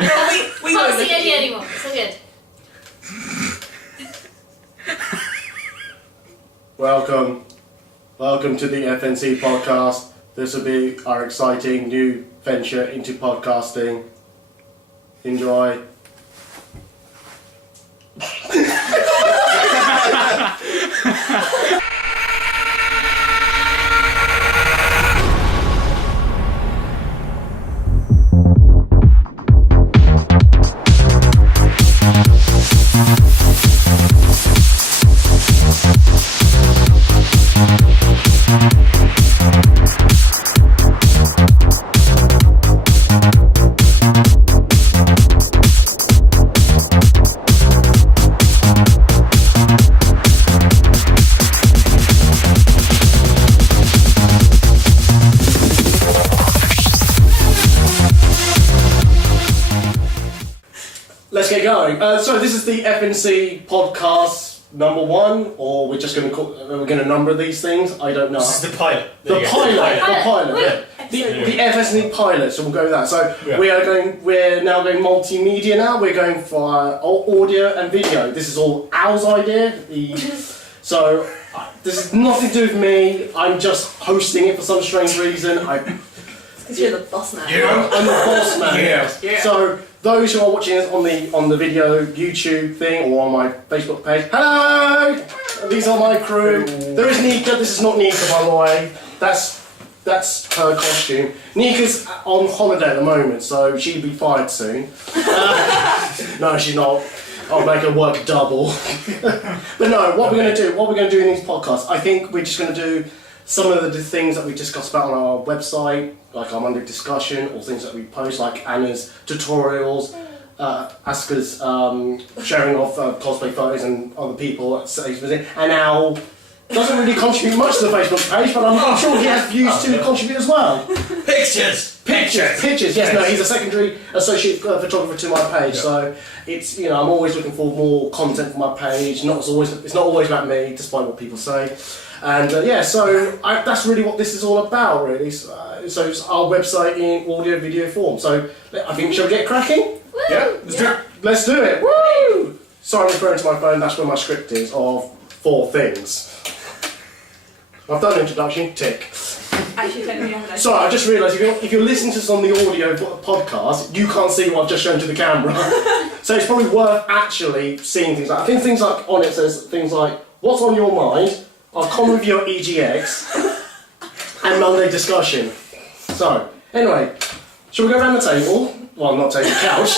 We can't see Eddie anymore. It's all good. Welcome to the FNC podcast. This will be our exciting new venture into podcasting. Enjoy. Let's get going. So this is the FNC podcast number 1, or we're just going to number these things. I don't know. This is the pilot. The pilot. Yeah. The FNC pilot. So we'll go with that. So we're now going multimedia. Now we're going for audio and video. This is all Al's idea. So this is nothing to do with me. I'm just hosting it for some strange reason. Because you're the boss man. I'm the boss man. Yes. Yeah. So those who are watching us on the video YouTube thing or on my Facebook page, hello! These are my crew. There is Nika. This is not Nika, by the way. That's her costume. Nika's on holiday at the moment, so she'll be fired soon. No, she's not. I'll make her work double. But no, what we're going to do in these podcasts, I think we're just going to do some of the things that we discussed about on our website, like our Monday discussion, or things that we post, like Anna's tutorials, Aska's sharing of cosplay photos and other people at Facebook. And Al doesn't really contribute much to the Facebook page, but I'm sure he has views to contribute as well. Pictures. Yes, no, he's a secondary associate photographer to my page, so it's I'm always looking for more content for my page. It's not always about me, despite what people say. And so that's really what this is all about, really. So it's our website in audio video form. So I think shall we get cracking? Woo! Yeah, Let's do it. Woo! Sorry, I'm referring to my phone. That's where my script is of 4 things. I've done an introduction. Tick. Actually, technically, I haven't. Sorry, I just realised if you're listening to this on the audio podcast, you can't see what I've just shown to the camera. So it's probably worth actually seeing things like. I think things like on it says things like "What's on your mind?" Our common review at EGX and Monday discussion. So, anyway, shall we go around the table? Well, not table, couch.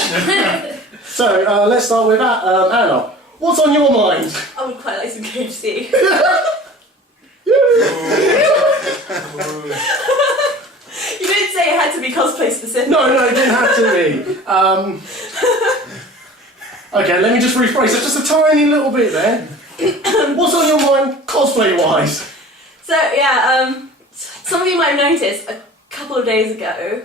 So, let's start with Anna. What's on your mind? I would quite like some KFC. You didn't say it had to be cosplay specific. No, it didn't have to be. Okay, let me just rephrase it just a tiny little bit then. What's on your mind, cosplay-wise? So, some of you might have noticed a couple of days ago,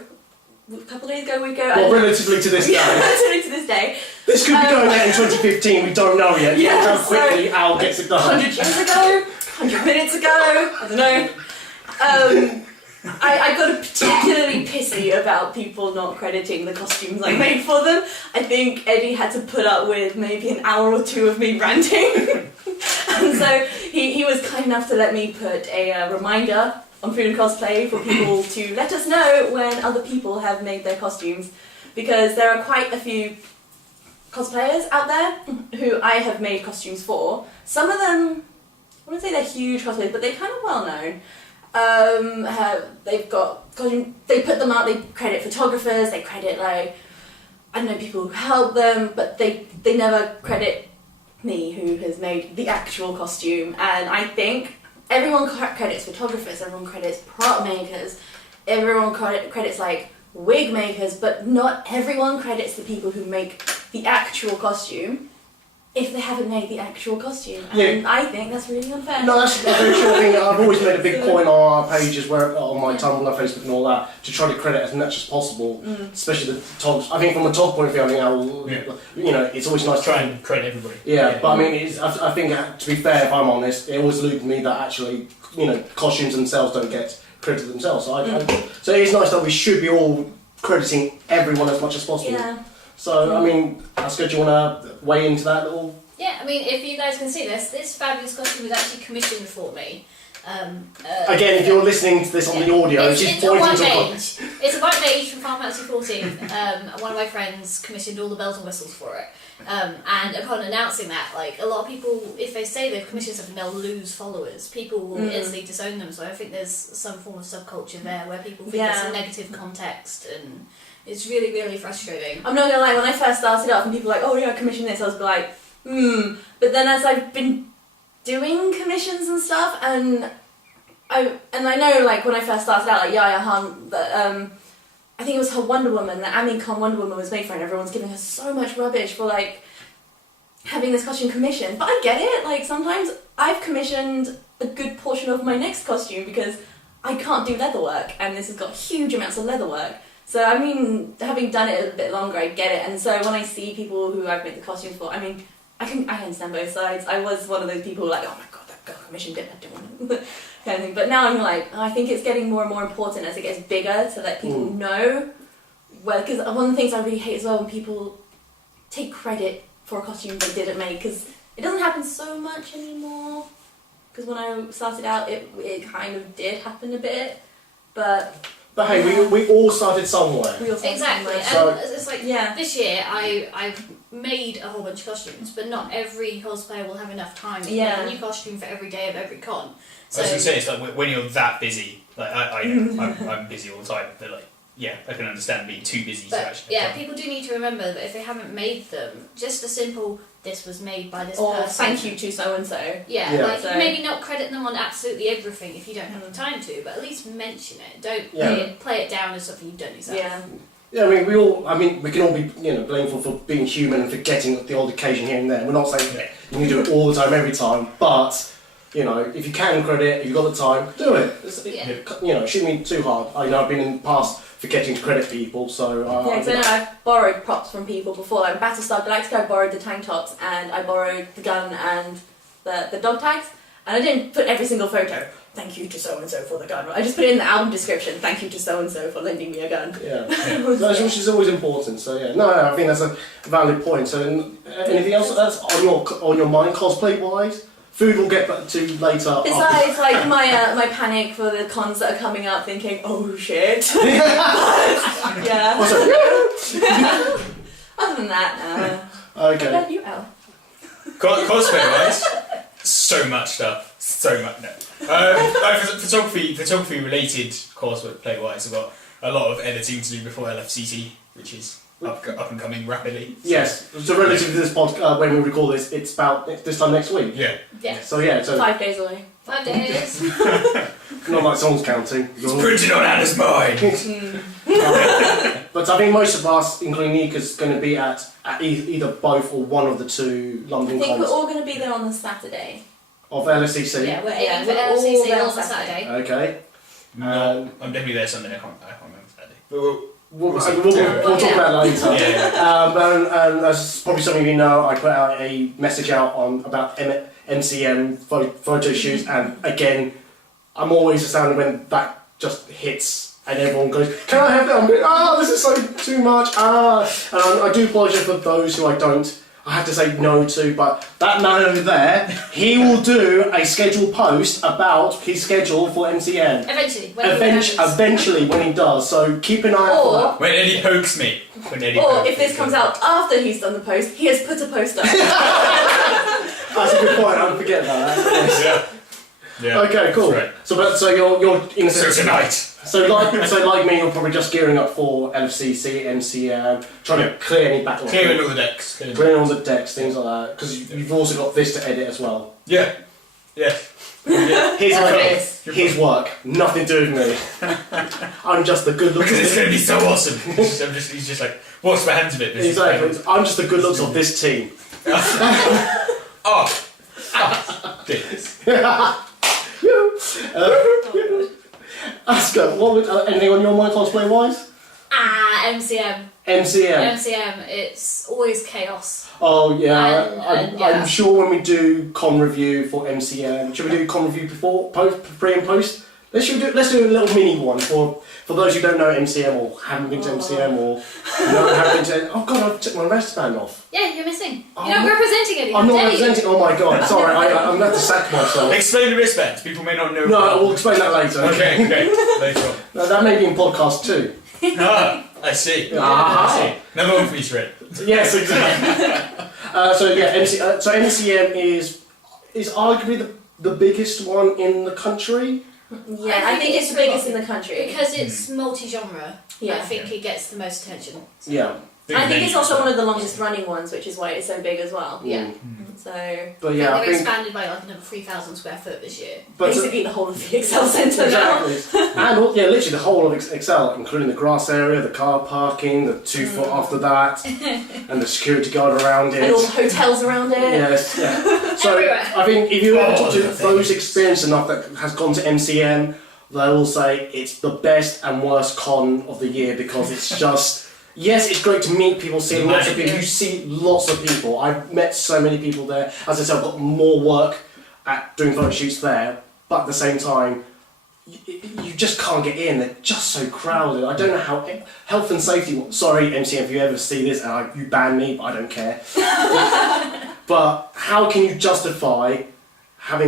Well, relatively to this day. Yeah, relatively to this day. This could be going out in 2015, we don't know yet. Yeah, Look how quickly Al gets it done. 100 years ago, 100 minutes ago, I don't know. I got particularly pissy about people not crediting the costumes I made for them. I think Eddie had to put up with maybe an hour or 2 of me ranting. And so he was kind enough to let me put a reminder on FoodandCosplay for people to let us know when other people have made their costumes, because there are quite a few cosplayers out there who I have made costumes for. Some of them, I wouldn't say they're huge cosplayers, but they're kind of well known. They've got costumes, they put them out, they credit photographers, they credit people who help them, but they never credit me, who has made the actual costume. And I think everyone credits photographers, everyone credits prop makers, everyone credits wig makers, but not everyone credits the people who make the actual costume if they haven't made the actual costume. And I think that's really unfair. No, that's a very true thing. I've always made a big point on our pages, on my Tumblr, Facebook and all that, to try to credit as much as possible, especially the togs. I think from a tog point of view, it's always nice to try and credit everybody. Yeah, but I mean, I think to be fair, if I'm honest, it always eluded me that actually, costumes themselves don't get credited themselves. So, so it is nice that we should be all crediting everyone as much as possible. Yeah. So, I mean, Oscar, do you want to weigh into that little? Yeah, I mean, if you guys can see this fabulous costume was actually commissioned for me. Again, if you're listening to this on the audio, she's pointing to... It's a white mage from Final Fantasy 14. One of my friends commissioned all the bells and whistles for it. And upon announcing that, like, a lot of people, if they say they've commissioned something, they'll lose followers. People will instantly disown them. So I think there's some form of subculture there where people think it's a negative context, and it's really, really frustrating. I'm not gonna lie, when I first started off and people were like, oh yeah, I commissioned this, I was like, But then as I've been doing commissions and stuff, and I know, like, when I first started out, like, Yaya Han, that, I think it was her Wonder Woman, that Amin Khan Wonder Woman was made for, and everyone's giving her so much rubbish for, like, having this costume commissioned. But I get it, like, sometimes I've commissioned a good portion of my next costume because I can't do leather work, and this has got huge amounts of leather work. So, I mean, having done it a bit longer, I get it. And so when I see people who I've made the costumes for, I mean, I can understand both sides. I was one of those people who were like, oh my god, that girl commissioned it, I don't want to, kind of thing. But now I'm like, I think it's getting more and more important as it gets bigger to let people know. Well, because one of the things I really hate as well when people take credit for a costume they didn't make, because it doesn't happen so much anymore. Because when I started out, it kind of did happen a bit, but hey, we all started somewhere. Exactly, and So, it's like this year I've made a whole bunch of costumes, but not every cosplayer will have enough time to make a new costume for every day of every con. So, I was going to say, it's like when you're that busy, like I'm busy all the time, but like, yeah, I can understand being too busy to actually. Yeah, people do need to remember that if they haven't made them, just a simple, this was made by this or person. thank you to so and so. Like maybe not credit them on absolutely everything if you don't have the time to, but at least mention it. Don't play it down as something you've done yourself. Yeah, I mean, we can all be, blamed for being human and forgetting the odd occasion here and there. We're not saying that you need to do it all the time, every time, but, if you can credit, if you've got the time, do it. It shouldn't be too hard. I know I've been in the past forgetting to credit people, so... because I know I've borrowed props from people before. Like Battlestar Galactica, I borrowed the tank tops, and I borrowed the gun and the dog tags, and I didn't put every single photo. Thank you to so-and-so for the gun. I just put it in the album description, thank you to so-and-so for lending me a gun. Which is always important, so yeah. No, I think that's a valid point. So anything else that's on your mind, cosplay-wise? Food we'll get back to later. Besides, like, my panic for the cons that are coming up, thinking, oh shit. Yeah. Other than that, Okay. What about you, Al? Cosplay-wise, so much stuff. So much. No. Photography related cosplay-wise, I've got a lot of editing to do before LFCC, which is up and coming rapidly. Yes. So relative to this podcast, when we record this, it's about this time next week. Yeah. So yeah. So 5 days away. 5 days. Not like someone's counting. It's printed on Anna's mind. But I think most of us, including Nika's, going to be at either both or one of the two London I think cons we're all going to be there on the Saturday. of LSCC. Yeah, we're aiming for we're all LCC there on the Saturday. Okay. I'm definitely there Sunday. I can't remember Saturday. But We'll talk about that later. And as probably some of you know, I put out a message out about MCM photo shoots, and again, I'm always astounded when that just hits and everyone goes, "Can I have that?" I'm going, this is so too much. And I do apologise for those who I have to say no to, but that man over there, he will do a scheduled post about his schedule for MCM. Eventually, when he does, so keep an eye out for that. when Eddie pokes me. If this comes out after he's done the post, he has put a post up. That's a good point, I would forget about that. Yeah. Okay, cool. Right. So you're in So tonight. So like me, you're probably just gearing up for LFCC, MCM, trying to clear any backlog. Clearing all the decks. Clearing all the decks, things like that. Because you've also got this to edit as well. Yeah. His work, nothing to do with me. I'm just the good looks. Because it's going to be so awesome. He's just like, wash my hands a bit. Exactly. I'm just the good looks of this team. Aska, anything on your mind cosplay wise? MCM. It's always chaos. Oh yeah, And I'm sure when we do con review for MCM, should we do con review pre and post? Let's do a little mini one for those who don't know MCM or haven't been to MCM or haven't been to. Oh God, I took my wristband off. Yeah, you're missing. Oh, You're not representing anything. I'm not representing. Oh my God, sorry, I'm going to have to sack myself. Explain the wristbands. People may not know. No, we'll explain that later. Okay, later on. No, that may be in podcast 2. I see. Ah. I see. Another one for each red. Yes, exactly. So MCM is arguably the biggest one in the country. Yeah, I think it's the biggest in the country. Because it's multi-genre. Yeah. I think it gets the most attention. Yeah. I think it's also one of the longest running ones, which is why it's so big as well. Yeah. So But yeah, I they've think expanded by like another 3,000 square foot this year. basically the whole of the Excel Centre now. exactly. And literally the whole of Excel, including the grass area, the car parking, the 2 foot after that, and the security guard around it. And all the hotels around it. Yes, yeah. So Everywhere. I think if you ever talk to the those things. experienced enough that has gone to MCM, they will say it's the best and worst con of the year because it's just. Yes, it's great to meet people, see lots of people. You see lots of people. I've met so many people there. As I said, I've got more work at doing photo shoots there, but at the same time, you just can't get in. They're just so crowded. I don't know how health and safety. Sorry, MCM, if you ever see this, and you ban me, but I don't care. But how can you justify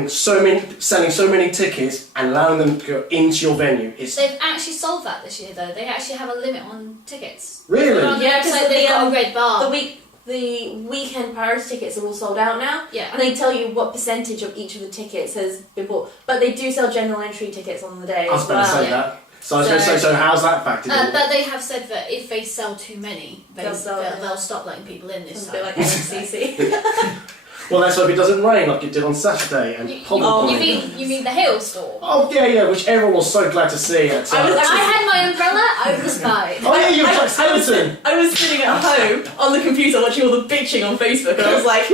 selling so many tickets and allowing them to go into your venue? They've actually solved that this year though. They actually have a limit on tickets. Really? Yeah, because they've got a red bar. the weekend Paris tickets are all sold out now. Yeah. And they tell you what percentage of each of the tickets has been bought. But they do sell general entry tickets on the day I was as going to well. say that. So I was going to say, so how's that factored in? But they have said that if they sell too many, They'll stop letting people in this It's a bit time. like NCC. Well, let's hope it doesn't rain like it did on Saturday and probably. You mean the hailstorm? Oh yeah, which everyone was so glad to see. I had my umbrella over the sky. Oh yeah, you were like skeleton. I was sitting at home on the computer watching all the bitching on Facebook, and I was like,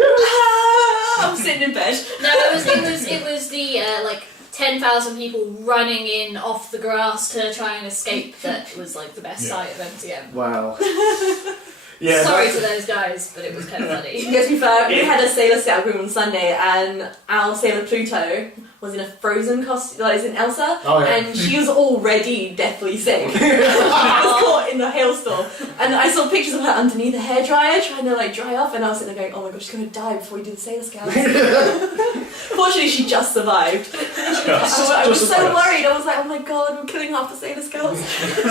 I'm sitting in bed. No, it was the like 10,000 people running in off the grass to try and escape. That was like the best sight of MTM. Wow. Yeah. Sorry to those guys, but it was kind of funny. To be fair, we had a Sailor Scout room on Sunday, and our Sailor Pluto was in a Frozen costume, like as in Elsa, Oh, yeah. and she was already deathly sick. She was caught in the hailstorm, and I saw pictures of her underneath a hairdryer trying to like dry off, and I was sitting there going, "Oh my god, she's gonna die before we do the Sailor Scouts." Fortunately, she just survived. I was so worried. I was like, "Oh my god, we're killing half the Sailor Scouts."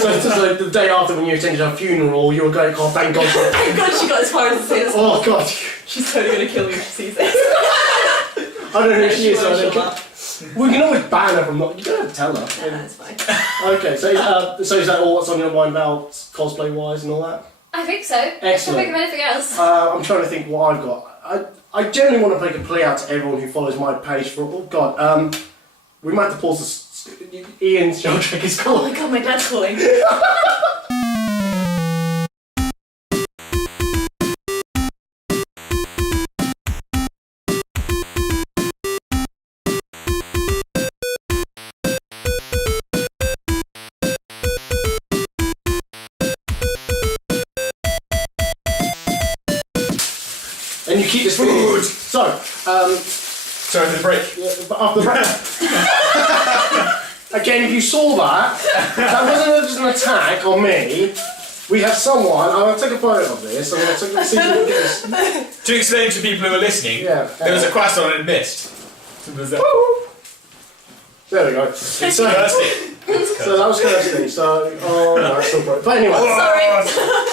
So the day after when you attended her funeral, you were going, "Oh, thank God." Thank God she got as far as the Sailor Scouts. Oh God. She's totally gonna kill me if she sees this. I don't know who she is. So I She'll don't laugh. we can always ban her from not. You don't have to tell her. No, it's fine. Okay, so is that all what's on your mind about cosplay wise and all that? I think so. Excellent. I can't think of anything else. I'm trying to think what I've got. I generally want to make a plea out to everyone who follows my page for. Oh God, we might have to pause this. Ian's show trick is Oh calling. my god, my dad's calling. And you keep this food. So, Sorry for the break. but after the break. Again, if you saw that wasn't just an attack on me. We have someone. I'm going to take a photo of this. I'm going to see if we can get this. To explain to people who are listening, Yeah. there was a croissant and it missed. Simple as that. There we go. It's So, thirsty. so that was Kirsty. So, oh no, it's still broke. But anyway, Sorry.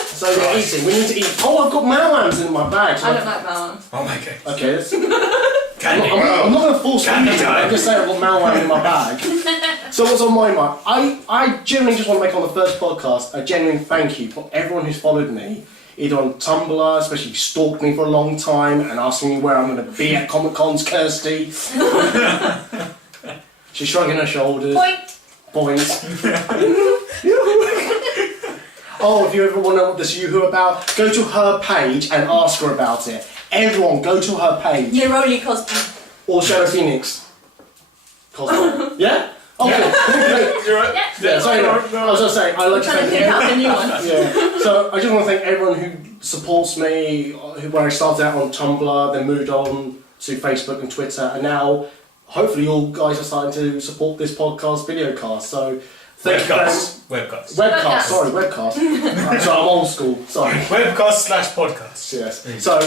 so we're eating. We need to eat. Oh, I've got Malams in my bag. So I don't like Malon. Oh my god. Okay, let's. Candy. I'm not going to force Candy anything. time. I'm just saying I've got Malwam in my bag. So what's on my mind? I genuinely just want to make on the first podcast a genuine thank you for everyone who's followed me, either on Tumblr, especially stalked me for a long time and asking me where I'm going to be at Comic Cons, Kirsty. She's shrugging her shoulders. Point. Oh, if you ever want to know what this Yoo-hoo about, go to her page and ask her about it. Everyone, go to her page. Neroli Cosplay. Or Shadow Phoenix. Cosplay. Yeah? Okay. You're right. Yeah, so anyway, I was going to say, I like to Trying to thank think out the new everyone. one. Yeah. So I just want to thank everyone who supports me, where I started out on Tumblr, then moved on to Facebook and Twitter, and now hopefully you guys are starting to support this podcast, videocast. So thank you. Webcast. Sorry, webcast. So I'm old school. Sorry. Webcast/podcast. Yes. So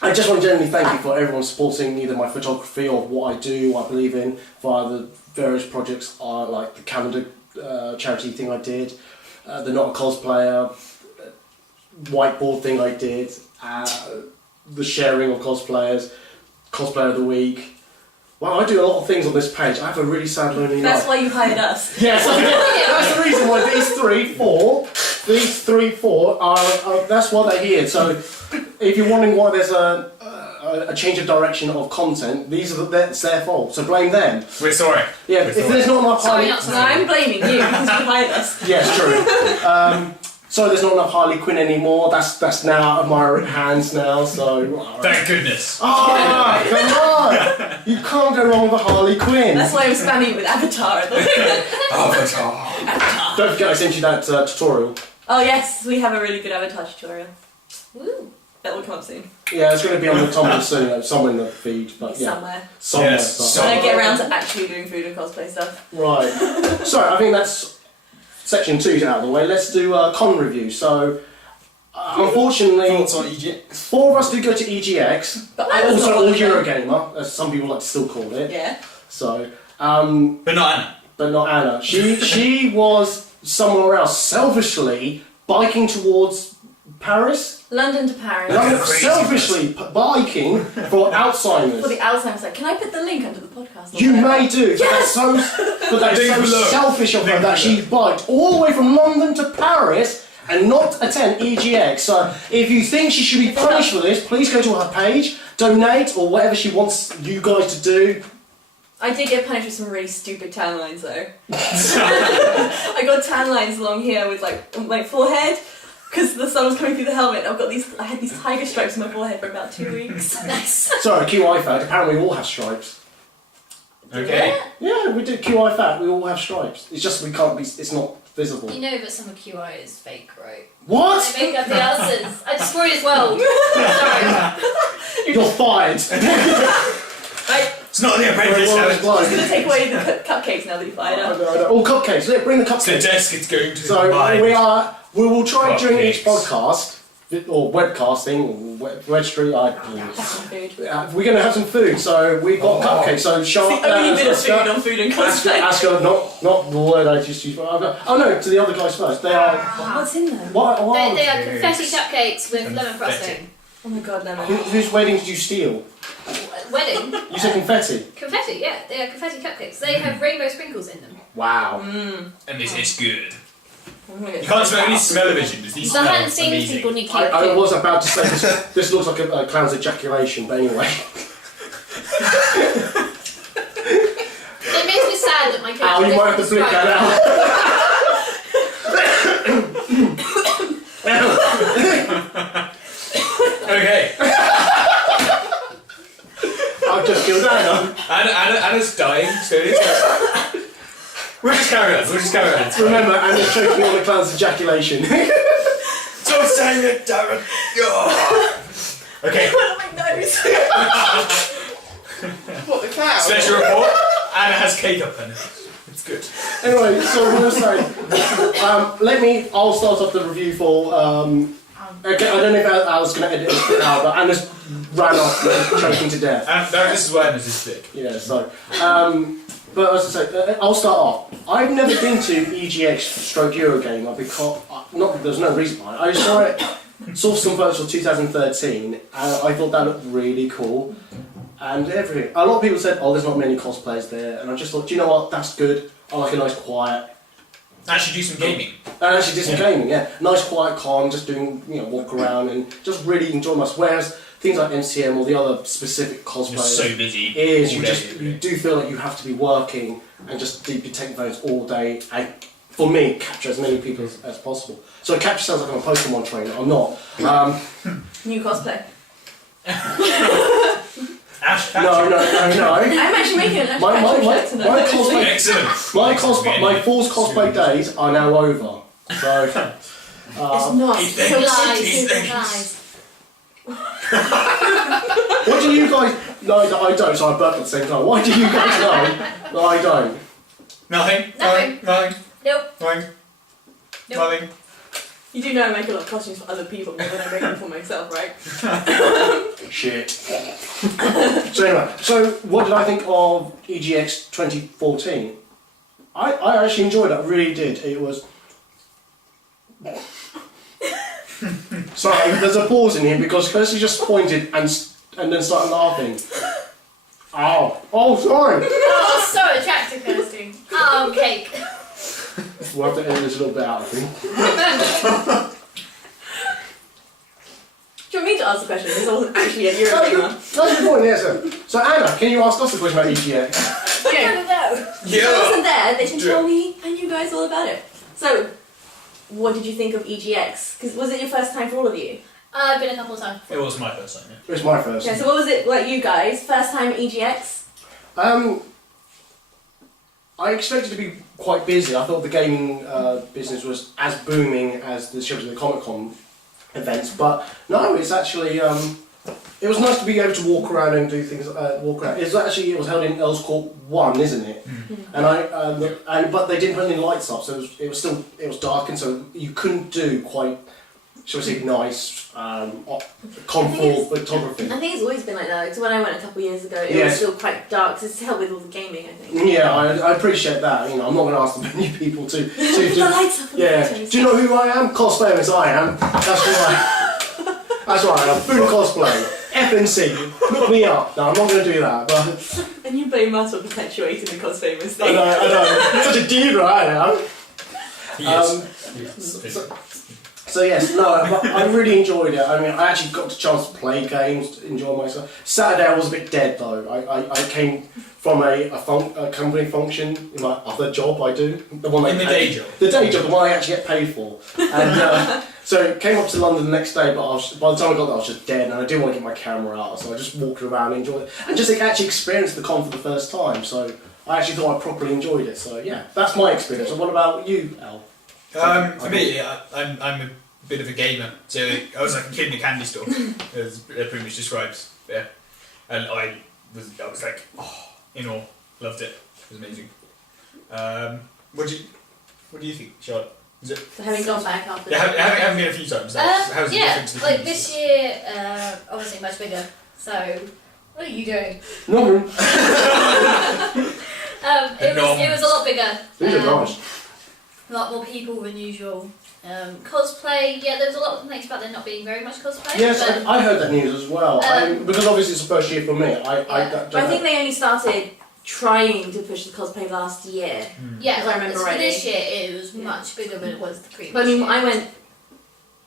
I just want to generally thank you for everyone supporting either my photography or what I do, what I believe in, via the various projects, like the calendar charity thing I did, the Not a Cosplayer whiteboard thing I did, the sharing of cosplayers, Cosplayer of the Week. Well, I do a lot of things on this page. I have a really sad, lonely life. That's why you hired us. Yes, that's the reason why these three, four are that's why they're here. So, if you're wondering why there's a change of direction of content, it's their fault. So blame them. We're sorry. Yeah, if there's not enough Sorry, Harley... not No, I'm blaming you because you hired us. Yes, true. So there's not enough Harley Quinn anymore. That's now out of my hands now. So Thank goodness. come on! You can't go wrong with a Harley Quinn. That's why I'm spamming with Avatar at the moment. Avatar. Don't forget I sent you that tutorial. Oh yes, we have a really good Avatar tutorial. Woo. That will come up soon. Yeah, it's going to be on the Tumblr soon, somewhere in the feed. But yeah, Somewhere. Yes, so- When I get around to actually doing food and cosplay stuff. Right. So I think that's section 2's out of the way. Let's do a con review. So unfortunately, Thoughts on EGX? 4 of us did go to EGX. But I was Also, not or one of them. Eurogamer, as some people like to still call it. Yeah. So, But not Anna. but not Anna. She was somewhere else, selfishly biking towards Paris. London to Paris. London, Crazy selfishly biking for Alzheimer's. For the Alzheimer's Day. Can I put the link under the podcast? You may do, Yes! but that's so Look. selfish of her that she biked all the way from London to Paris and not attend EGX. So if you think she should be punished for this, please go to her page, donate, or whatever she wants you guys to do. I did get punished with some really stupid tan lines though. I got tan lines along here with like my forehead. Because the sun was coming through the helmet, I had these tiger stripes on my forehead for about 2 weeks. Nice. Sorry, QI fact, apparently we all have stripes. Okay. Yeah, we do QI fact, we all have stripes. It's just we can't be, it's not visible. You know that some of QI is fake, right? What? They make up the answers. I destroyed his world. Sorry. You're fired. Right, It's not the apprentice. Well, no, it's it's like- I'm going to take away the cupcakes now that you fired up. Oh, cupcakes, let bring the the cupcakes. desk it's going to So mine. we will try during each Cupcakes. podcast, or webcasting, or registry, Have some food. we're going to have some food, so we've got cupcakes, so It's sharp, the only bit of food on food and cosplay. Asker, not the word I just used, oh no, to the other guys first, they are, What's in there? what They are confetti cupcakes with lemon frosting. Oh my god, lemon. whose wedding did you steal? Wedding. You said confetti? Confetti, yeah. They are confetti cupcakes. They have rainbow sprinkles in them. Wow. And this is good. I'm gonna get You can't some smell any out. smell-o-vision. Does these smell Behind the scenes amazing? people need to I keep was about to say this looks like a clown's ejaculation, but anyway. It makes me sad that my cake Ow, you might have to blip that out. Okay. I've just killed Anna. Anna's dying. So we'll just carry on. It's fine. Remember, Anna's choking on the clown's ejaculation. Stop saying it, Darren. Okay. Put it on my nose. What, the clown? Special report. Anna has cake up her nose. It's good. Anyway, so we were saying, I'll start off the review for, okay, I don't know if I was going to edit this bit out, but Anna's ran off choking to death. This is why Anna's this thick. Yeah, so, but as I say, I'll start off. I've never been to EGX stroke Eurogamer because, there's no reason why. I saw some photos for 2013 and I thought that looked really cool. And everything. A lot of people said, oh, there's not many cosplayers there. And I just thought, do you know what, that's good. I like a nice quiet. Actually do some gaming. And actually did some gaming, yeah. Nice quiet con, just doing, walk around and just really enjoy myself. Whereas things like MCM or the other specific You're cosplayers so busy. is all you day, just every you day. do feel like you have to be working and just be taking photos all day and for me capture as many people as possible. So capture sounds like I'm a Pokemon trainer. I'm not. New cosplay. Ash No. I'm actually making an My cosplay, Excellent. my Falls cosplay days are now over. So It's not. He Lies, thinks. lies. what do you guys? No, I don't, so I burped at the same time. Why do you guys know? No, I don't. Nothing. Nothing. Nothing. Nope. Nothing. Nope. Nothing. You do know I make a lot of costumes for other people more than I make them for myself, right? Shit. So anyway, so what did I think of EGX 2014? I actually enjoyed it, I really did. It was... Sorry, there's a pause in here because Kirsty just pointed and then started laughing. Oh, sorry. Oh, so attractive, Kirsty. Oh, cake. We'll have to edit this a little bit out, I think. Do you want me to ask the question? Because I wasn't actually at your email. That's the point, yes, sir. So Anna, can you ask us a question about EGX? I don't know. If I wasn't there, they can tell me and you guys all about it. So, what did you think of EGX? Because was it your first time for all of you? I've been a couple of times. It was my first time, It was my first. Yeah, so what was it like you guys? First time at EGX? I expected to be quite busy. I thought the gaming business was as booming as the shows at the Comic-Con events, but no, it's actually it was nice to be able to walk around and do things. Walk around. It was held in Earls Court 1, isn't it? And but they didn't put any lights up, so it was dark, and so you couldn't do quite, shall we say, nice conform photography. I think it's always been like that. Because when I went a couple of years ago, it was still quite dark. Because it's to help with all the gaming, I think. Yeah, I appreciate that. You know, I'm not going to ask the venue people to the lights up. Yeah. Do you know who I am? Cosplay as I am. That's right. That's right. I'm Food and Cosplay. FNC. Look me up. No, I'm not going to do that. But And you blame us for perpetuating the cosplay mistake. I know. Such a diva I am. Yes. So yes, no, but I really enjoyed it. I mean, I actually got the chance to play games, to enjoy myself. Saturday I was a bit dead though. I came from a company function in my other job I do. The one In the day job? The day job, the one I actually get paid for. And so came up to London the next day, but by the time I got there I was just dead and I didn't want to get my camera out, so I just walked around and enjoyed it. And just actually experienced the con for the first time, so I actually thought I properly enjoyed it. So yeah, that's my experience. So what about you, Al? For me, I'm a bit of a gamer, so I was like a kid in a candy store, as it pretty much describes. Yeah, and I was like, in awe, loved it. It was amazing. What do you think, Charlotte? Is it? So having gone back after. Yeah, having been a few times. How's the difference? Yeah, like this year, obviously much bigger. So, what are you doing? Nothing. It was a lot bigger. These are nice. A lot more people than usual. Cosplay, yeah, there was a lot of complaints about there not being very much cosplay. Yes, but I heard that news as well. Because obviously it's the first year for me. I think they only started trying to push the cosplay last year. yeah, if I remember so rightly. this year it was much bigger than it was the previous But I mean, year.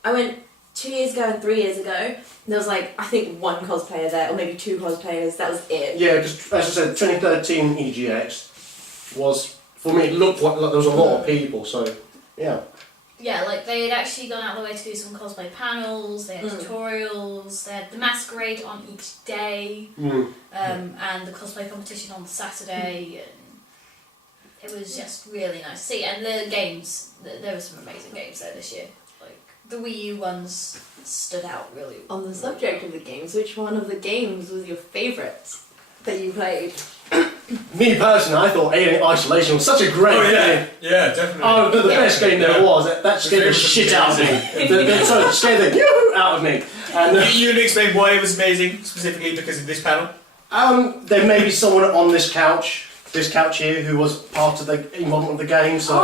I went 2 years ago and 3 years ago. And there was like, I think one cosplayer there, or maybe 2 cosplayers. That was it. Yeah, because as I said, 2013 EGX was, for me, it looked like there was a lot of people, so yeah. Yeah, like they had actually gone out of the way to do some cosplay panels, they had tutorials, they had the masquerade on each day, and the cosplay competition on Saturday, and it was just really nice to see. And the games, there were some amazing games there this year. Like the Wii U ones stood out really. On the subject of the games, which one of the games was your favourite that you played? Me personally, I thought Alien Isolation was such a great game. Yeah, definitely. Oh, the best game there was. That scared the shit out of me. That scared the yoo out of me. And You can explain why it was amazing, specifically because of this panel? there may be someone on this couch here, who was part of the involvement of the game. So.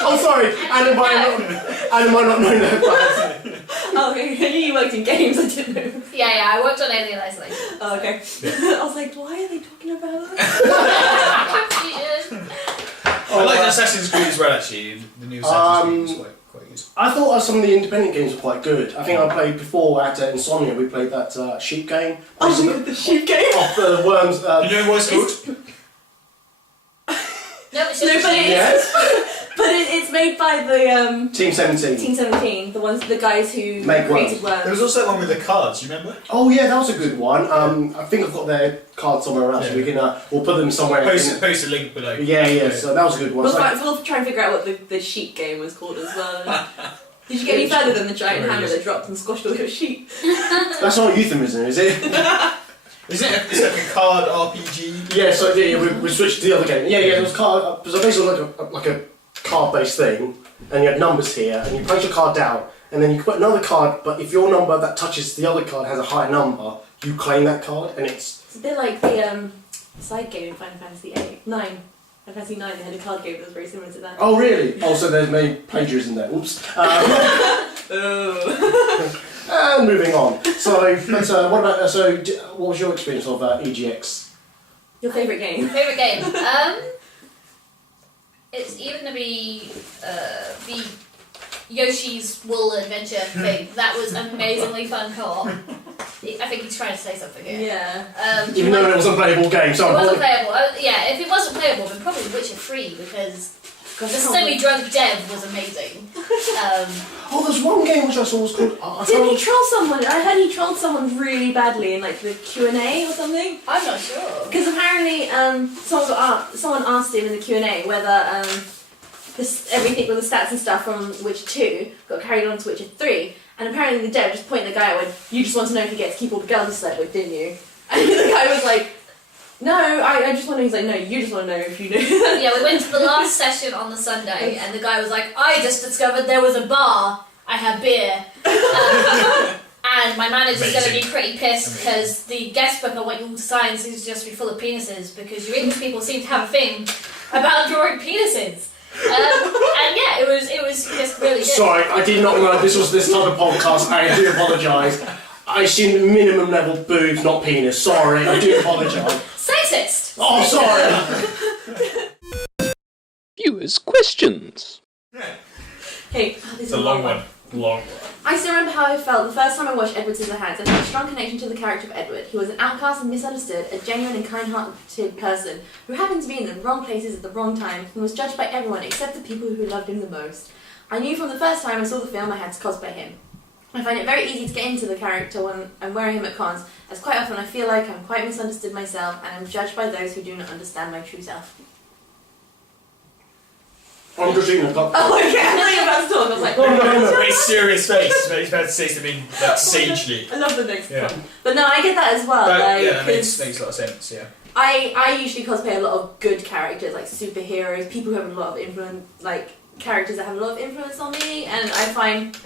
I'm sorry, Anna might not know that. Oh, okay. I knew you worked in games, I didn't know. Yeah, I worked on Alien Isolation. Oh, okay. I was like, why are they talking about that? Confusion. I like Assassin's Creed as well, actually. The new Assassin's Creed was quite good. I thought some of the independent games were quite good. I think I played before at Insomnia, we played that sheep game. Oh, the sheep game? Off the worms. You know what it's called? No, it's No, just but Yes. But it's made by the Team 17. Team 17, the guys who Make created There was Worms. also that one with the cards, you remember? Oh yeah, that was a good one. I think I've got their card somewhere else. Yeah. So we can we'll put them somewhere. Post a link below. Yeah. So that was a good one. We'll, So, we'll try and figure out what the sheep game was called as well. Did you get any further than the giant Really hammer is. that dropped and squashed all your sheep? That's not euphemism, is it? Isn't it it's like a card RPG? Yeah, so we switched to the other game. Yeah, it was card. So basically like a card-based thing, and you had numbers here, and you place your card down, and then you put another card. But if your number that touches the other card has a higher number, you claim that card, and it's. It's a bit like the side game in Final Fantasy 9. Final Fantasy 9, they had a card game that was very similar to that. Oh really? Oh, so there's maybe plagiarism there. Oops. And moving on. So, what about? What was your experience of EGX? Your favourite game? Favourite game? It's either going to be the Yoshi's Wool Adventure thing. That was amazingly fun co-op. I think he's trying to say something here. Yeah. Even though it was a playable game, so it wasn't playable. Yeah, if it wasn't playable, then probably Witcher 3 because the semi-drunk dev was amazing. Oh, there's one game which I saw was called. Didn't he troll someone? I heard he trolled someone really badly in like the Q&A or something. I'm not sure. Because apparently, someone asked him in the Q&A whether everything with the stats and stuff from Witcher 2 got carried on to Witcher 3, and apparently the dev just pointed the guy out and went, "You just want to know if you get to keep all the girls you slept with, didn't you?" And the guy was like, "No, I just want to know." He's like, "No, you just want to know if you knew." Yeah, we went to the last session on the Sunday, and the guy was like, "I just discovered there was a bar. I have beer." And my manager's going to be pretty pissed because the guest book I want you all to sign seems to just be full of penises because you English people seem to have a thing about drawing penises. And yeah, it was just really good. Sorry, I did not know this was this type of podcast. I do apologise. I assumed minimum level boobs, not penis. Sorry, I do apologise. Sexist! Oh, sorry! Viewers' questions. Hey, this It's a long one. Long one. I still remember how I felt the first time I watched Edward Scissorhands. I had a strong connection to the character of Edward. He was an outcast and misunderstood, a genuine and kind-hearted person who happened to be in the wrong places at the wrong time and was judged by everyone except the people who loved him the most. I knew from the first time I saw the film I had to cosplay him. I find it very easy to get into the character when I'm wearing him at cons, as quite often I feel like I'm quite misunderstood myself and I'm judged by those who do not understand my true self. I'm just eating a cup. Oh, okay, I thought you were about to talk. I was like, No. Very serious face, but he's about to say something like sagely. I love the next Yeah. one. But no, I get that as well. But, yeah, that 'cause makes a lot of sense, yeah. I usually cosplay a lot of good characters, like superheroes, people who have a lot of influence, like characters that have a lot of influence on me, and I find,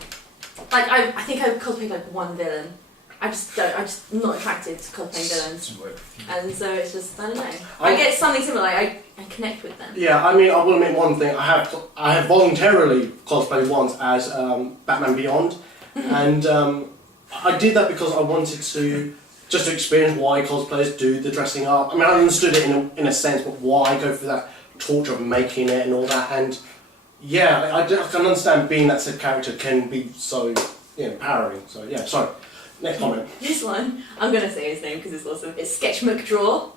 like, I think I've cosplayed like one villain. I'm just not attracted to cosplaying villains. And so it's just, I don't know. I get something similar, like, I connect with them. Yeah, I mean, I will admit one thing. I have voluntarily cosplayed once as Batman Beyond, and I did that because I wanted to just to experience why cosplayers do the dressing up. I mean, I understood it in a sense, but why go through that torture of making it and all that? And yeah, I can understand being that said character can be so empowering. So yeah, sorry. Next comment. This one, I'm going to say his name because it's awesome. It's Sketch McDraw.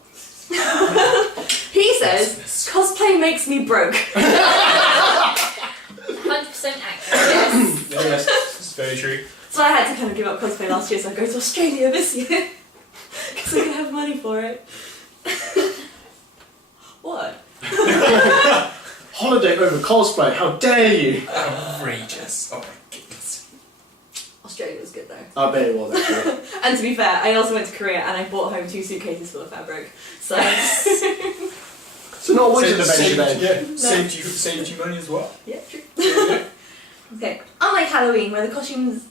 He says, cosplay makes me broke. 100% accurate. Yes. It's very true. So I had to kind of give up cosplay last year, so I go to Australia this year. Because I can have money for it. What? Holiday over cosplay, how dare you? Outrageous. Oh my goodness. Australia was good though. I bet it was actually. And to be fair, I also went to Korea and I bought home 2 suitcases full of fabric. So So not a winter adventure then. Yeah, saved you money as well. yeah, true. Okay. Unlike Halloween, where the costumes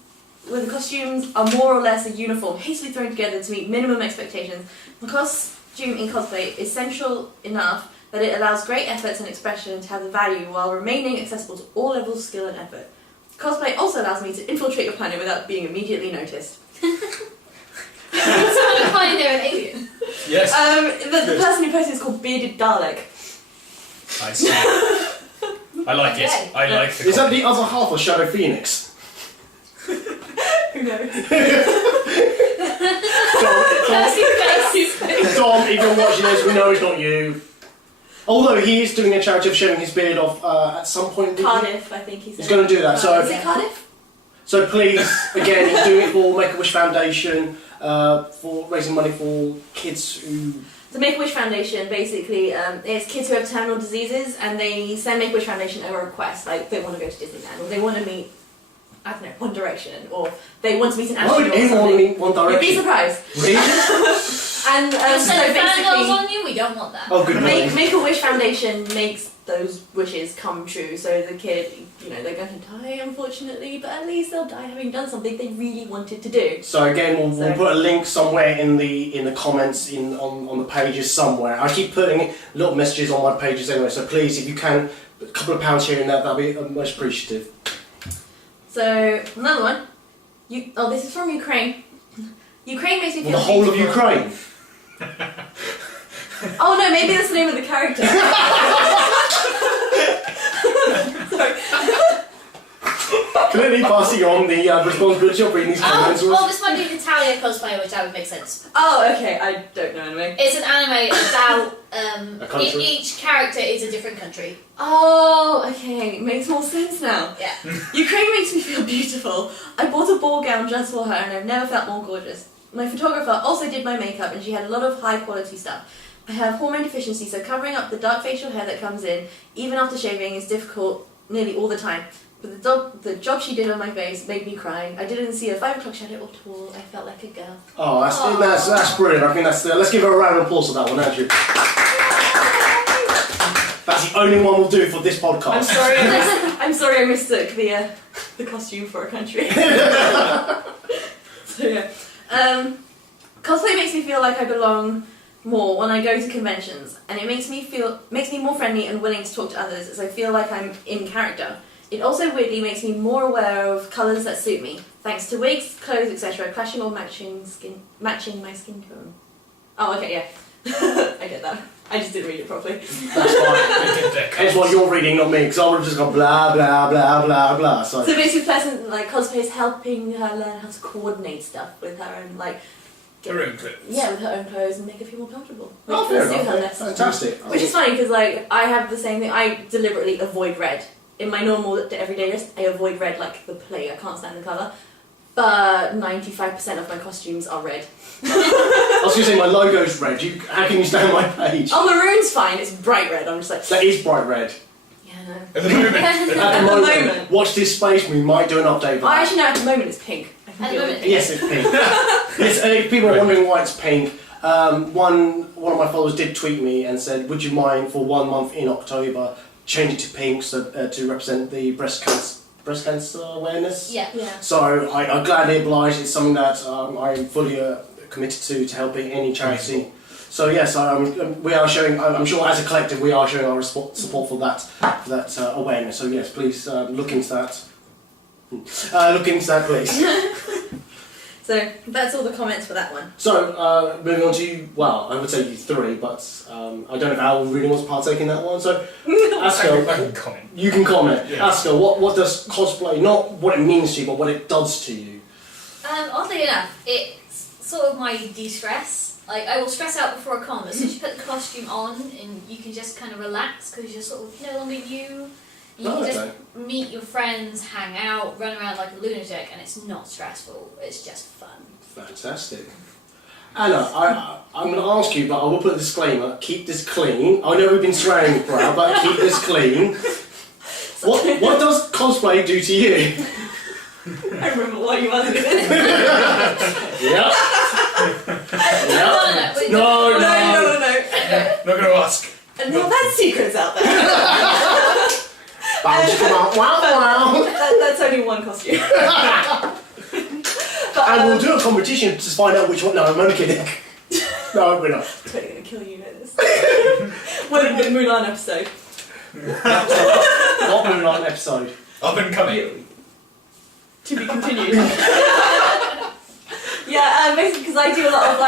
are more or less a uniform, hastily thrown together to meet minimum expectations, the costume in cosplay is essential enough that it allows great efforts and expression to have the value while remaining accessible to all levels of skill and effort. Cosplay also allows me to infiltrate your planet without being immediately noticed. Someone implying they're an alien. Yes. The person who posted is called Bearded Dalek. I see. I like it. Okay. I like the Is that the other half of Shadow Phoenix? Who knows? Dom, if you're watching this, we know it's not you. Although he is doing a charity of showing his beard off at some point. Cardiff, I think he said. He's going to do that. So, is it Cardiff? so please, again, he's doing it for Make-A-Wish Foundation, for raising money for kids who. The Make-A-Wish Foundation, basically, it's kids who have terminal diseases, and they send Make-A-Wish Foundation a request, like they want to go to Disneyland, or they want to meet I don't know, One Direction, or they want to meet an Why would astronaut or anyone something. meet One You'd be Direction? surprised. Really? And So so fangirls basically, on you, we don't want that. Oh, good morning. Make-A-Wish Foundation makes those wishes come true. So the kid, you know, they're going to die, unfortunately, but at least they'll die having done something they really wanted to do. So again, we'll put a link somewhere in the comments on the pages somewhere. I keep putting little messages on my pages anyway, so please, if you can, a couple of pounds here and there, that'd be most appreciative. So another one. This is from Ukraine. Ukraine makes me feel The whole of beautiful. Ukraine. Oh no, maybe that's the name of the character. Sorry. Clearly passing on the responsibility of reading these comments. Well, this might be Natalia cosplay, which that would make sense. Oh, okay. I don't know anyway. It's an anime about A country? each character is a different country. Oh, okay. Makes more sense now. Yeah. Ukraine makes me feel beautiful. I bought a ball gown just for her, and I've never felt more gorgeous. My photographer also did my makeup, and she had a lot of high quality stuff. I have hormone deficiency, so covering up the dark facial hair that comes in, even after shaving, is difficult nearly all the time. But the job she did on my face made me cry. I didn't see a 5 o'clock shadow at all. I felt like a girl. Oh, that's brilliant. I think let's give her a round of applause for that one, Andrew. That's the only one we'll do for this podcast. I'm sorry I mistook the costume for a country. So yeah. Cosplay makes me feel like I belong more when I go to conventions, and it makes me more friendly and willing to talk to others, as I feel like I'm in character. It also weirdly makes me more aware of colours that suit me, thanks to wigs, clothes, etc., clashing or matching my skin tone. Oh, okay, yeah. I get that. I just didn't read it properly. That's fine. That's what you're reading, not me, because I would have just gone blah blah blah blah blah. So basically, pleasant cosplay is helping her learn how to coordinate stuff with her own Her own clothes. Yeah, with her own clothes and make her feel more comfortable. oh, fair enough. Fantastic. Which is funny because I have the same thing. I deliberately avoid red in my normal everyday dress. I avoid red like the plague. I can't stand the colour. But 95% of my costumes are red. I was going to say my logo's red. How can you stand my page? Oh, maroon's fine. It's bright red. I'm just like. That is bright red. Yeah, no. At the moment. At the moment. Watch this space. We might do an update. Oh, actually, no. At the moment, it's pink. I can At deal the with moment- pink. Yes, it's pink. Yes, if people are wondering why it's pink. One of my followers did tweet me and said, "Would you mind for 1 month in October changing to pink to represent the breast cancer awareness?" Yeah. Yeah. So I gladly obliged. It's something that I'm fully committed to helping any charity. So yes, we are showing. I'm sure as a collective we are showing our support for that awareness. So yes, please look into that. Look into that, please. So that's all the comments for that one. So moving on to you. Well, I would say you three, but I don't know if Al really wants to partake in that one. So I Asko, can comment. you can comment. Yeah. Asko, what does cosplay? Not what it means to you, but what it does to you. Oddly enough, it's sort of my de-stress. Like, I will stress out before a con, but as soon as you put the costume on, and you can just kind of relax because you're sort of no longer you. You Oh, can just okay. meet your friends, hang out, run around like a lunatic, and it's not stressful. It's just fun. Fantastic. Anna, I'm going to ask you, but I will put a disclaimer. Keep this clean. I know we've been swearing for a while, but keep this clean. What does cosplay do to you? I remember why you asked me this. Yep. No, No. Not going to ask. And not that secret's out there. Bounce, come on. Wow. That's only one costume. But, And we'll do a competition to find out which one. No, I'm only kidding. No, we're not. totally gonna kill you, you know this. What in the Mulan episode? Not Mulan episode. Up and coming. To be continued. Yeah, basically because I do a lot of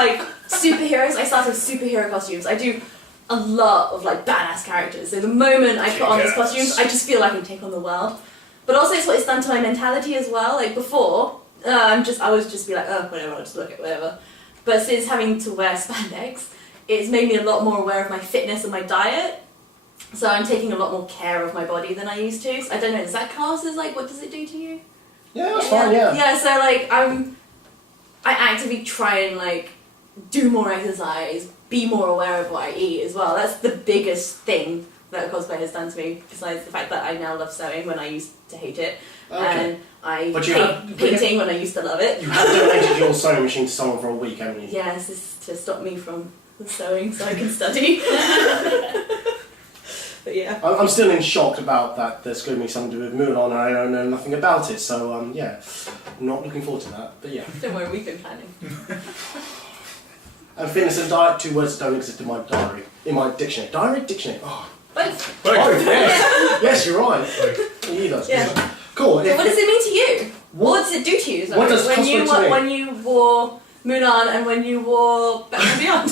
superheroes. I start with superhero costumes. I do a lot of badass characters. So the moment I put on these costumes, I just feel like I can take on the world. But also it's what it's done to my mentality as well. Like before, I would just be like, oh, whatever, I'll just look at whatever. But since having to wear spandex, it's made me a lot more aware of my fitness and my diet. So I'm taking a lot more care of my body than I used to. So I don't know, does that class as what does it do to you? Yeah, that's fine, yeah. Yeah, so I actively try and do more exercise, be more aware of what I eat as well. That's the biggest thing that cosplay has done to me, besides the fact that I now love sewing when I used to hate it. Okay. And I But you hate have- painting when I used to love it. You have donated your sewing machine to someone for a week, haven't you? Yeah, this is to stop me from sewing so I can study. But yeah. I'm still in shock about that. There's going to be something to do with Mulan, and I don't know nothing about it. So yeah, I'm not looking forward to that. But yeah. Don't worry, we've been planning. And fitness and diet, 2 words that don't exist in my diary, in my dictionary. Diary, dictionary. Oh, Both. oh yes, yes, you're right. He does. Yeah. Cool. So what does it mean to you? What- What does it do to you? Sorry? What does when you cosplay to me? when you wore Mulan and when you wore Batman Beyond?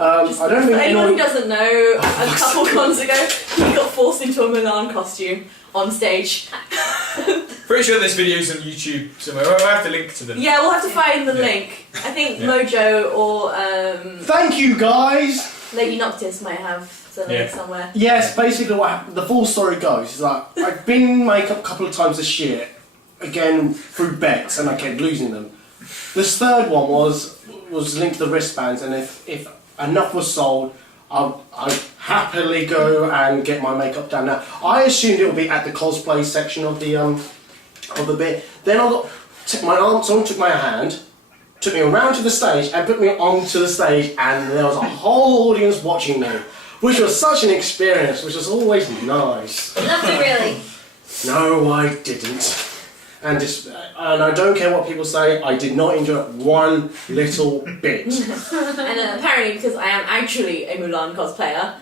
I don't For think anyone who anyone. doesn't know, a couple cons ago, he got forced into a Mulan costume on stage. Pretty sure there's videos on YouTube somewhere. I'll have to link to them. Yeah, we'll have to find the Yeah. link. I think Yeah. Mojo or Thank you, guys. Lady Noctis might have the link somewhere. Yes, basically what happened, the full story goes is that I've been in makeup a couple of times this year, again through bets, and I kept losing them. This third one was linked to the wristbands, and if enough was sold, I'd happily go and get my makeup done. Now, I assumed it would be at the cosplay section of the bit. Then took my arm, someone took my hand, took me around to the stage and put me onto the stage, and there was a whole audience watching me, which was such an experience, which was always nice. Lovely, really. No, I didn't. And I don't care what people say, I did not enjoy it one little bit. And apparently, because I am actually a Mulan cosplayer,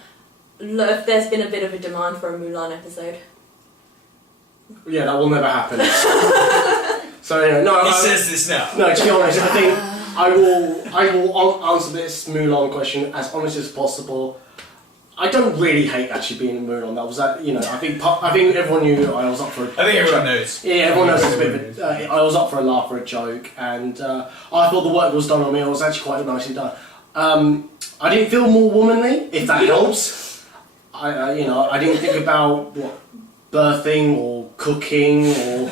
there's been a bit of a demand for a Mulan episode. Yeah, that will never happen. So anyway, no. He says this now. No, to be honest, I think I will answer this Mulan question as honest as possible. I don't really hate actually being in Mulan. That was that, you know. I think everyone knew I was up for. I think everyone knows. Yeah, everyone knows it's a bit of a, I was up for a laugh or a joke, and I thought the work was done on me. It was actually quite nicely done. I didn't feel more womanly, if that helps. I didn't think about birthing or cooking or.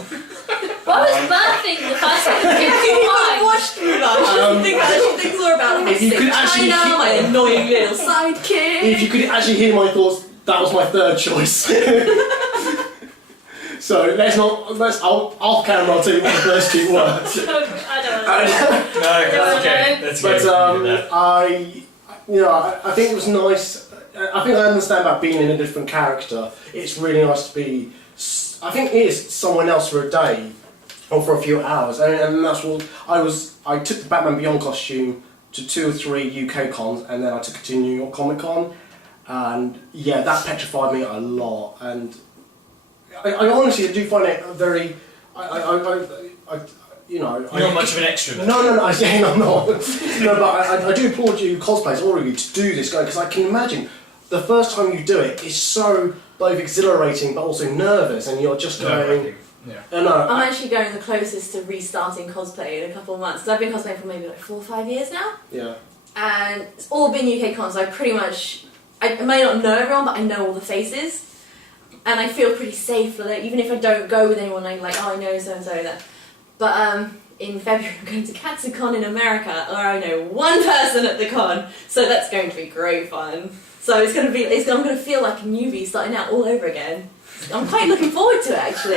What was birthing the first time you came to I've mind? watched Mulan. I should think more about my If you could sick actually China, keep- my annoying little sidekick. If you could actually hear my thoughts, that was my third choice. So let's off camera. I'll tell you what the first two were. I don't know. No, that's okay. That's But okay. I think it was nice. I think I understand about being in a different character. It's really nice to be. I think it is someone else for a day, or for a few hours, and that's what I was. I took the Batman Beyond costume to 2 or 3 UK cons, and then I took it to New York Comic Con, and yeah, that petrified me a lot. And I honestly do find it very. You're not much of an extrovert. No, I'm not. No, but I do applaud you, cosplayers, all of you, to do this, because I can imagine the first time you do it is so both exhilarating but also nervous, and you're just going. Yeah. I'm actually going the closest to restarting cosplay in a couple of months, because I've been cosplaying for maybe like 4 or 5 years now. Yeah. And it's all been UK cons, so I may not know everyone, but I know all the faces. And I feel pretty safe for that, even if I don't go with anyone, I'm like, oh, I know so-and-so there. But in February I'm going to Katsucon in America, where I know one person at the con, so that's going to be great fun. So I'm going to feel like a newbie starting out all over again. I'm quite looking forward to it, actually.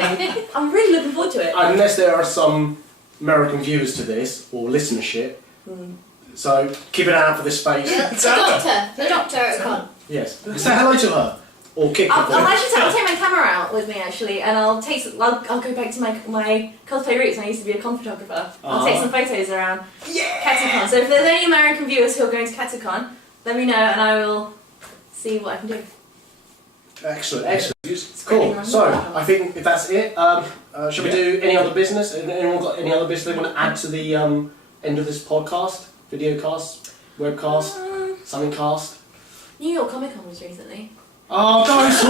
I'm really looking forward to it. Unless there are some American viewers to this, or listenership. So keep an eye out for this space. The doctor at con. Yes. Say hello to her. Or kick her. I'll take my camera out with me, actually, and I'll go back to my cosplay roots. I used to be a con photographer. I'll take some photos around Katsucon. So if there's any American viewers who are going to Katsucon, let me know and I will see what I can do. Excellent. Cool. So I think if that's it, shall we do any other business? Anyone got any other business they want to add to the end of this podcast, video cast, webcast, something cast? New York Comic Con was recently. Oh, guys!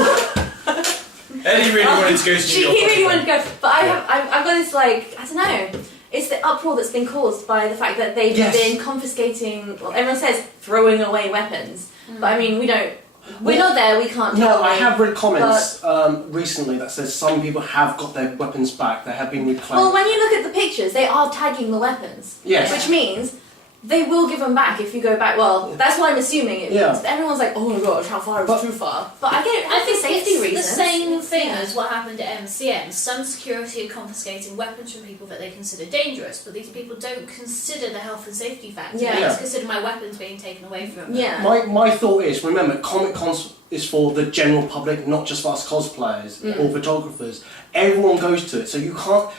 Eddie really wanted to go to New York. He really wanted to go, but I've got this I don't know. It's the uproar that's been caused by the fact that they've been confiscating. Well, everyone says throwing away weapons, but I mean we're not there. We can't. No, I have read comments recently that says some people have got their weapons back. They have been reclaimed. Well, when you look at the pictures, they are tagging the weapons. Yes. Which means they will give them back if you go back. Well, that's what I'm assuming it Yeah. means. Everyone's like, oh my gosh, how far is too far? But I get it. I think safety it's reasons. the same thing Yeah. as what happened at MCM. Some security are confiscating weapons from people that they consider dangerous, but these people don't consider the health and safety factor. Yeah. They Yeah. just consider my weapons being taken away from them. Yeah. My thought is, remember, Comic Cons is for the general public, not just for us cosplayers or photographers. Everyone goes to it, so you can't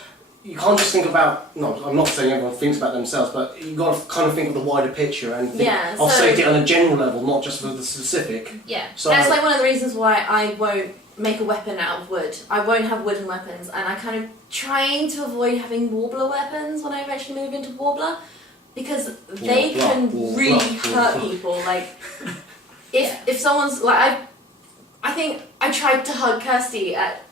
just think about. No, I'm not saying everyone thinks about themselves, but you got to kind of think of the wider picture and think of safety on a general level, not just for the specific. Yeah. So That's like one of the reasons why I won't make a weapon out of wood. I won't have wooden weapons, and I kind of trying to avoid having warbler weapons when I eventually move into warbler, because they can really hurt people. Like if someone's like I think I tried to hug Kirsty at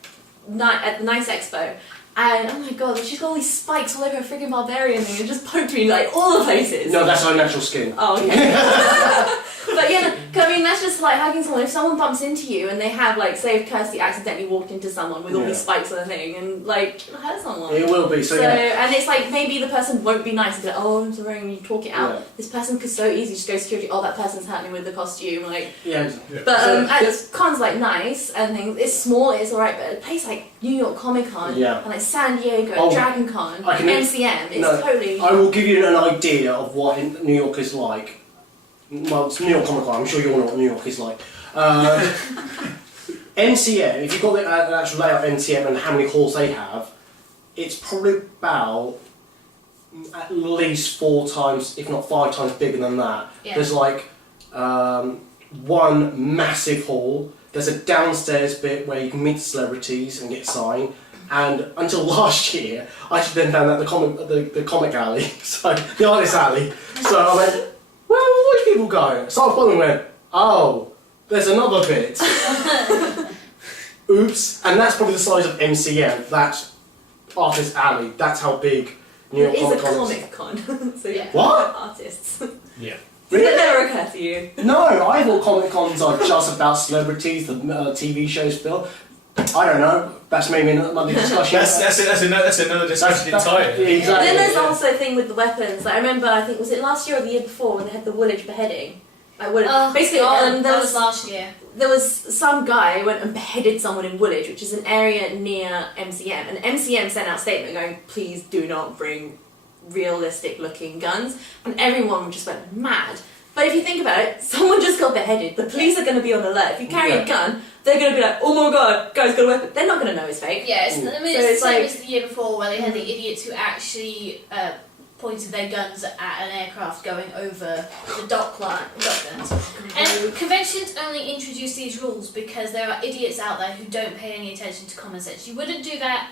the Nice Expo. And oh my god, she's got all these spikes all over her freaking barbarian thing and just poked me like all the places. no, that's her natural skin. Oh, okay. But yeah, I mean, that's just like hugging someone. If someone bumps into you and they have, like, say if Kirsty accidentally walked into someone with all these spikes on the thing and, like, hurt someone. It will be, so yeah. And it's like, maybe the person won't be nice and be like, oh, I'm sorry, and you talk it out. Yeah. This person could so easily just go to security, oh, that person's hurt me with the costume, like. Yeah. But So, at cons like Nice and things, it's small, it's alright, but a place like New York Comic Con and like San Diego, Dragon Con, MCM, it's totally. I will give you an idea of what New York is like. Well, it's New York Comic Con, I'm sure you all know what New York is like. MCM, if you've got the actual layout of MCM and how many halls they have, it's probably about at least 4 times, if not 5 times bigger than that. Yeah. There's like one massive hall, there's a downstairs bit where you can meet celebrities and get signed, and until last year, I actually then found out the comic alley, so the artist alley. So I went, well, where do people go? So I followed and went, oh, there's another bit. Oops. And that's probably the size of MCM, that artist alley. That's how big New York Comic Con is. It is a Comic Con, so yeah. What? Artists. Yeah. Did that never occur to you? No, I thought Comic Cons are just about celebrities, the TV shows, film. I don't know. That's maybe another discussion. That's another discussion entirely. Exactly. Then there's also a thing with the weapons. Like, I remember, I think, was it last year or the year before when they had the Woolwich beheading? Like, basically, that there was last year. There was some guy who went and beheaded someone in Woolwich, which is an area near MCM. And MCM sent out a statement going, please do not bring realistic looking guns. And everyone just went mad. But if you think about it, someone just got beheaded. The police are going to be on alert. If you carry a gun, they're going to be like, oh my god, guy's got a weapon. They're not going to know it's fake. Yeah, I mean, So it's the same like- as the year before where they had the idiots who actually pointed their guns at an aircraft going over the docklands. And conventions only introduce these rules because there are idiots out there who don't pay any attention to common sense. You wouldn't do that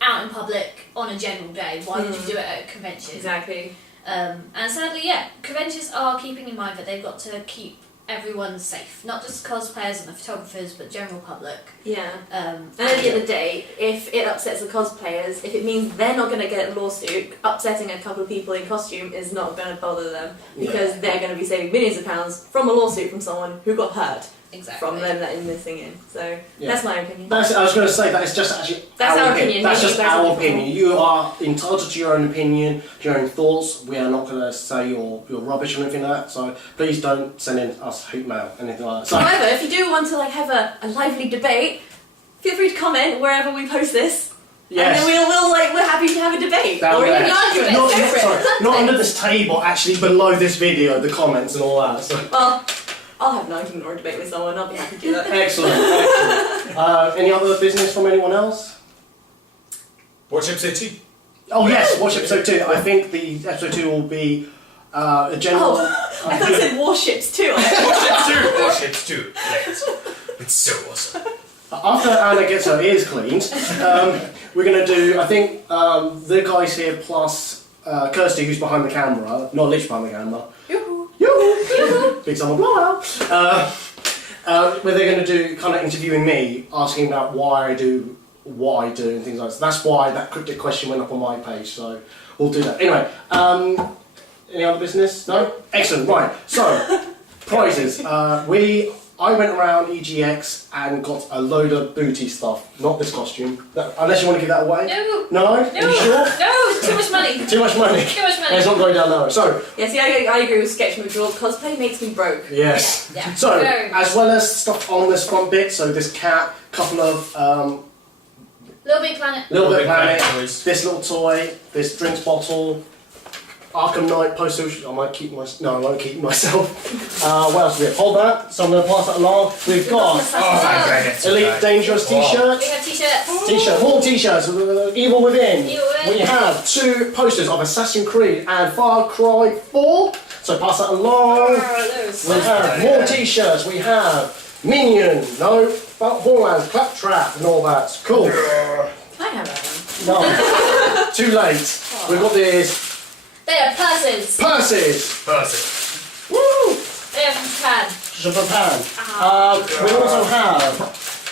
out in public on a general day. Why would you do it at a convention? Exactly. And sadly, yeah, conventions are keeping in mind that they've got to keep everyone safe, not just cosplayers and the photographers, but general public. Yeah. And at the end of the day, if it upsets the cosplayers, if it means they're not going to get a lawsuit, upsetting a couple of people in costume is not going to bother them because they're going to be saving millions of pounds from a lawsuit from someone who got hurt from them letting this thing in. So that's my opinion. I was going to say that is just actually our opinion. That's Maybe just our opinion. You are entitled to your own opinion, your own thoughts. We are not going to say you're rubbish or anything like that. So please don't send in us hate mail, anything like that. So, however, if you do want to like have a lively debate, feel free to comment wherever we post this. yes. And then we're happy to have a debate Down or there. even argument. Not, Go for it. sorry, not under this table, actually below this video, the comments and all that. So. Well, I'll have an argument or a debate with someone. I'll be happy to do that. Excellent. Any other business from anyone else? Watch episode 2. Oh yes, watch episode 2. I think the episode 2 will be a general. I thought you said warships too. Warships 2. Yes. It's so awesome. After Anna gets her ears cleaned, we're going to do, I think, the guys here plus Kirsty, who's behind the camera, not literally behind the camera. Yoo-hoo! Big summer blowout. Where they're going to do kind of interviewing me, asking about why I do what I do and things like that. So that's why that cryptic question went up on my page. So we'll do that. Anyway, any other business? No? Excellent. Right. So prizes. We I went around EGX and got a load of booty stuff. Not this costume. Unless you want to give that away. No. No? Are you sure? No, too much money. Too much money. Too much money. It's not going down low. So, Yeah, see, I agree with Sketch Withdrawal. Cosplay makes me broke. yes. Yeah. So, Very as well as stuff on this front bit, so this cat, couple of Little Big Planet. Little Bit Big Planet Planet, toys. this little toy, this drinks bottle, Arkham Knight poster, which I might keep no, I won't keep myself. What else do we have? Hold that, so I'm going to pass that along. We've got Elite Dangerous t-shirts. We have t-shirts. T-shirt, more t-shirts, Evil Within. Evil Within. We have 2 posters of Assassin's Creed and Far Cry 4, so pass that along. We have more t-shirts, we have Minion, no, Borderlands, Claptrap and all that. Cool. Can I have that No, too late. We've got these They are purses. purses. Perfect. Woo! They are from Japan. Japan. We also have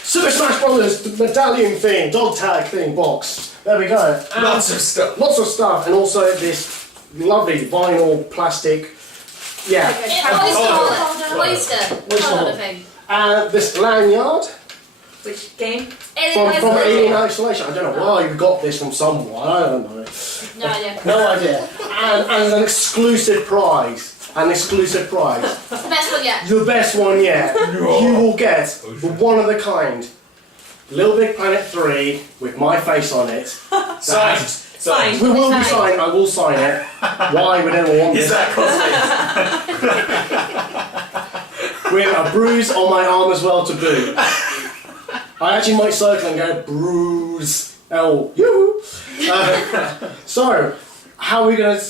Super Smash Brothers the medallion thing, dog tag thing box. There we go. And Lots of stuff. lots of stuff, and also this lovely vinyl plastic. Yeah. Oyster holder thing. And this lanyard Which game? from Alien Isolation. I don't know why you got this from someone. I don't know. No idea. No idea. And an exclusive prize. An exclusive prize. The best one yet. The best one yet. You will get the one of a kind Little Big Planet 3 with my face on it. Signed. Signed. We will be signed. I will sign it. Why would anyone want Is this? that cosplay? With a bruise on my arm as well to boot. I actually might circle and go bruise. You. So, how are we gonna?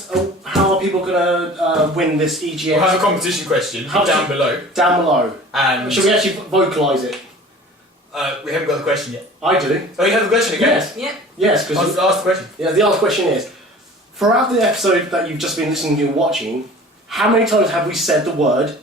How are people gonna win this EGX? We'll have a competition question down below. Down below. And Should we actually vocalise it? we haven't got the question yet. I do. Oh, you have the question again? Yes. Yeah. Yes, because Ask the question. yeah, the other question is, throughout the episode that you've just been listening to and watching, how many times have we said the word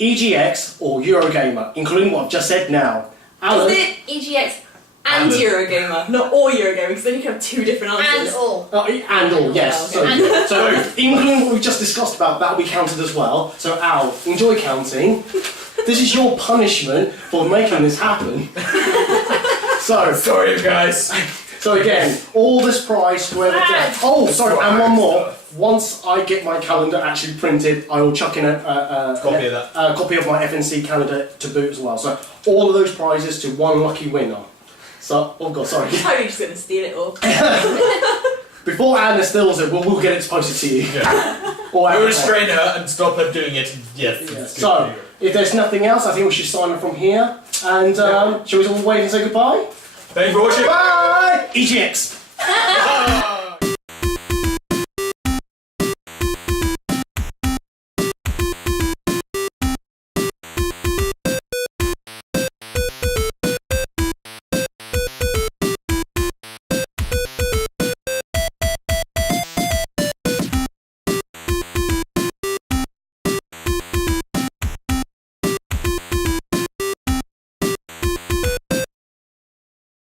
EGX or Eurogamer, including what I've just said now? Alan, Is it EGX and Alan. Eurogamer? Not all Eurogamer, because then you can have 2 different answers. And all. and all, yes. Oh, okay. So including what we just discussed about, that will be counted as well. So Al, enjoy counting. This is your punishment for making this happen. So, Sorry, guys. so again, all this prize, whoever gets... Oh, sorry, and one more. Once I get my calendar actually printed, I will chuck in a Copy of that. a copy of my FNC calendar to boot as well. So all of those prizes to one lucky winner. So, oh god, sorry. I'm totally just going to steal it all. Before Anna steals it, we'll get it posted to you. Yeah. Or We'll Anna. restrain her and stop her doing it. Yes. Yeah. it's good. So, if there's nothing else, I think we should sign off from here. And shall we all wave and say goodbye? Thank you for watching. Bye! EGX!